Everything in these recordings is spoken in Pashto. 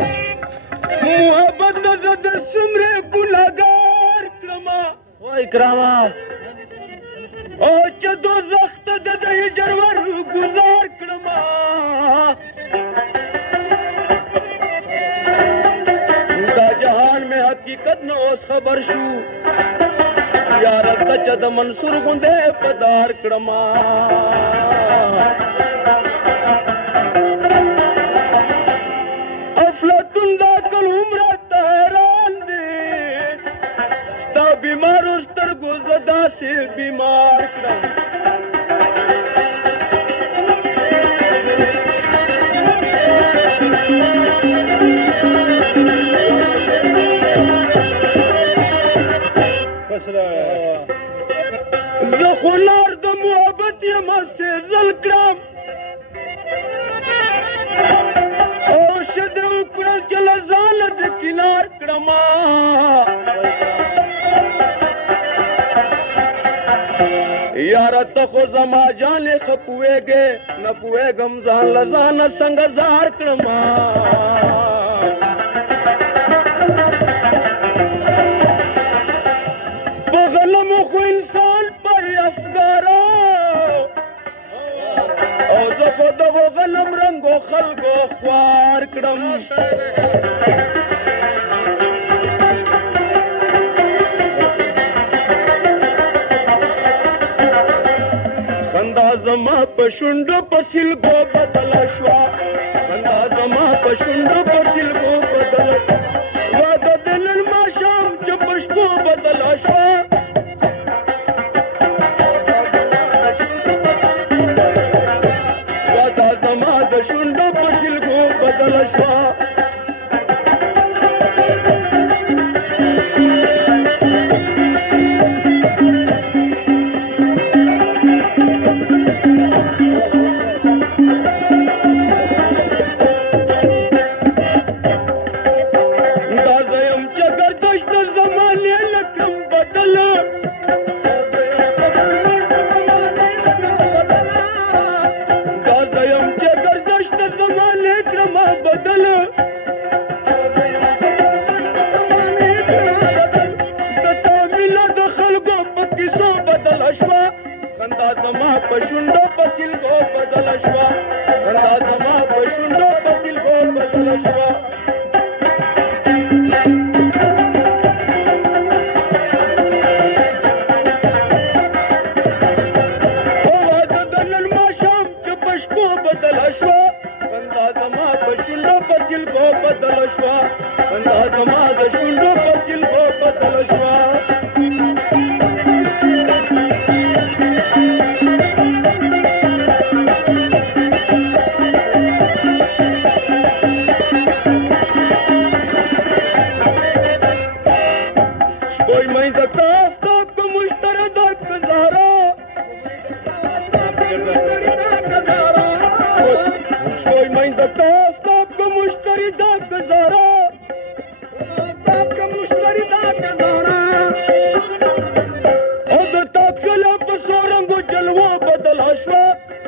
محبت د سمره ګناګار کړما وای کرامه او چې دوزخ ته د هجر ور گزار کړما دا جهان میں حقیقت نہ اوس خبر شو یار سچ د منصور غوندې پدار کړما افلاطون دا کل عمره تهران دی ستا بیمارو سترګو زه داسې بیمار کړم زه خو لار د محبت یم سېزل کړم او شده وکړل چې له ځانه د کنار کړما یاره ته خو زما جانې ښه پوهېږې نه پوهېږم ځان له ځانه څنګه زار کړما په غلمو خو انسان پر افګاره او زه خو دغو غلم رنګو خلکو خوار کړم خندا زما په شونډو په سلګو بدله شوه خندا زما په شونډو په سلګو بدله شوه واده د نن ماښام چې په شپو بدله شوه واده زما د شونډو په سلګو بدله شوه خندا زما په شونډو په سلګو بدله شوه خندا زما په شونډو په سلګو بدله شوه او واده د نن ماښام چې په شپو بدله شوه خندا زما په شونډو په سلګو بدله شوه خندا زما د شونډو په سلګو بدله شوه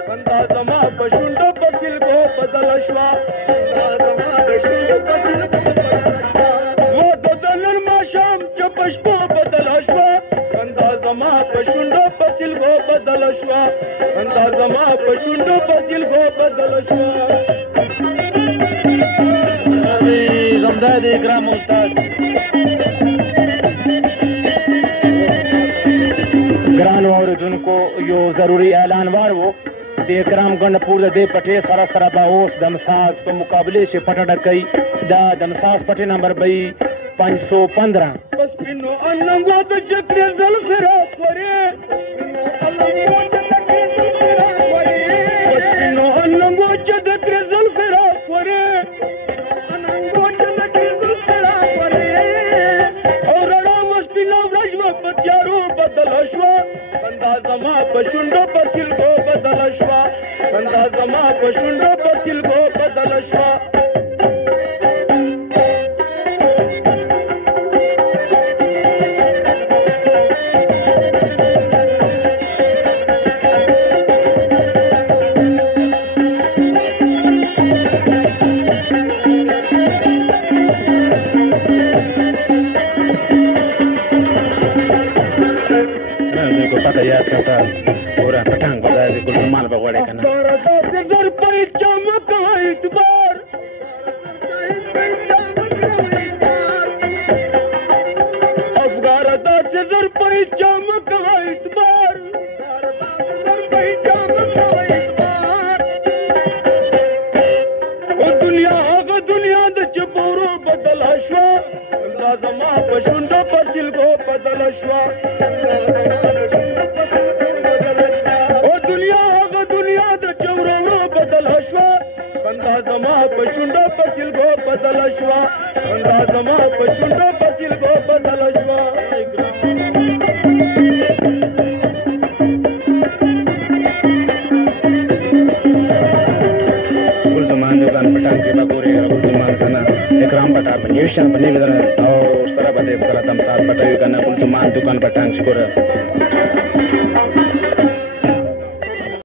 خندا زما په شونډو په سلګو بدله شوه واده د نن ماښام چې په شپو بدله شوه خندا زما په شونډو په سلګو بدله شوه خندا زما په شونډو په سلګو بدله شوه زمدار د اکرام استاد ګرانو اوریدونکو یو ضروري اعلان وار و د اکرام ګڼپور د دې پټې سره سره به اوس دمساز په مقابلې چې پټه ډکوي دا دمساز پټې نمبر به 515 پسپینو اننګو د چکرې زلفې راخورې پسپینو اننګو چې د کرې زلفې راخورې او رڼا مسپینه ورځ به په تیارو بدله شوه خندا زما په شونډو په سلګو بدله شوه خندا زما په شونډو په سلګو بدله شوه kata orang petang pada Gulzuman bagwade kana घर पर चमका इतबार अफगार दास घर पर चमका इतबार दुनिया चपोरो बदल अश्वा अंदाजमा पशुंड पचिल को बदल अश्वा दुनिया चौरो बदल अश्वा अंदाजमा पशुंड पचिल को बदल अश्वा अंदाजमा पशुंड पचिल को बदल Ashva Gulzuman dukan petang ke bagore Gulzuman sana ekram pata penyusun penyelenggara atau secara pada damsat pada kana Gulzuman dukan petang syukur